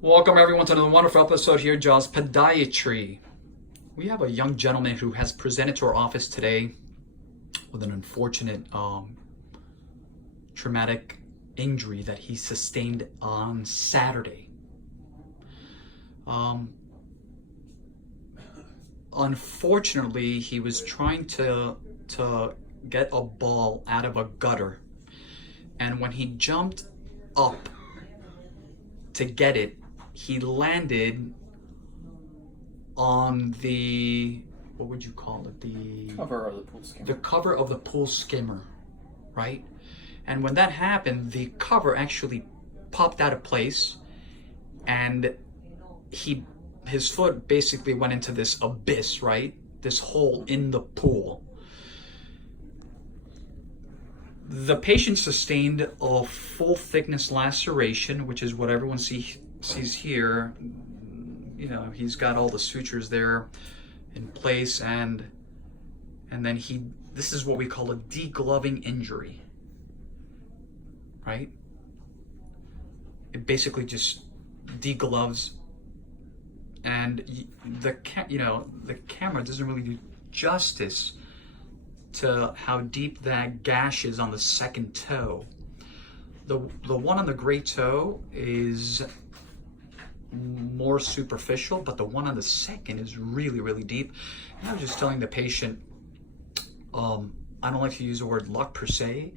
Welcome everyone to another wonderful episode here, Jaws Podiatry. We have a young gentleman who has presented to our office today with an unfortunate traumatic injury that he sustained on Saturday. Unfortunately, he was trying to get a ball out of a gutter, and when he jumped up to get it, he landed on the, what would you call it? The cover of the pool skimmer. The cover of the pool skimmer, right? And when that happened, the cover actually popped out of place, and his foot basically went into this abyss, right? This hole in the pool. The patient sustained a full thickness laceration, which is what everyone sees here. You know, he's got all the sutures there in place, and then this is what we call a degloving injury, right? It basically just degloves, and the camera doesn't really do justice to how deep that gash is on the second toe. The one on the great toe is more superficial, but the one on the second is really, really deep. And I was just telling the patient, I don't like to use the word luck per se,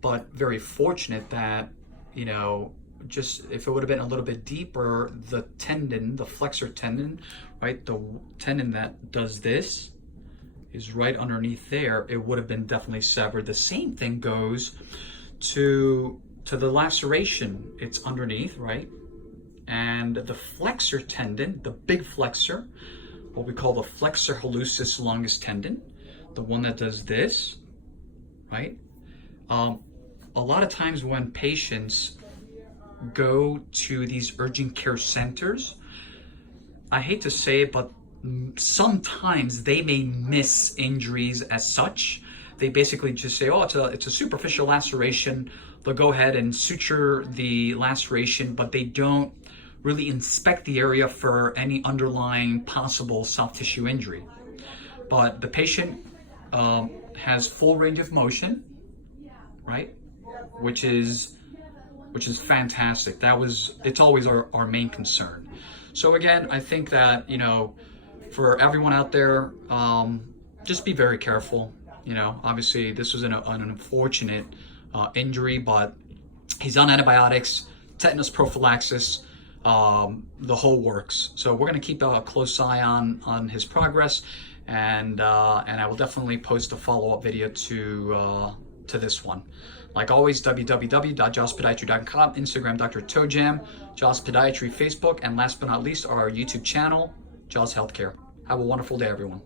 but very fortunate that, you know, just if it would have been a little bit deeper, the tendon, the flexor tendon, right, the tendon that does this is right underneath there, it would have been definitely severed. The same thing goes to the laceration. It's underneath, right? And the flexor tendon, the big flexor, what we call the flexor hallucis longus tendon, the one that does this, right? A lot of times when patients go to these urgent care centers, I hate to say it, but sometimes they may miss injuries as such. They basically just say, oh, it's a superficial laceration. They'll go ahead and suture the laceration, but they don't really inspect the area for any underlying possible soft tissue injury. But the patient has full range of motion, right? Which is fantastic. It's always our main concern. So again, I think that, you know, for everyone out there, just be very careful. You know, obviously this was an unfortunate injury, but he's on antibiotics, tetanus prophylaxis, the whole works. So we're going to keep a close eye on his progress, and I will definitely post a follow-up video to this one. Like always, www.jawspodiatry.com, Instagram Dr. Tojam, Jaws Podiatry Facebook, and last but not least, our YouTube channel, Jaws Healthcare. Have a wonderful day, everyone.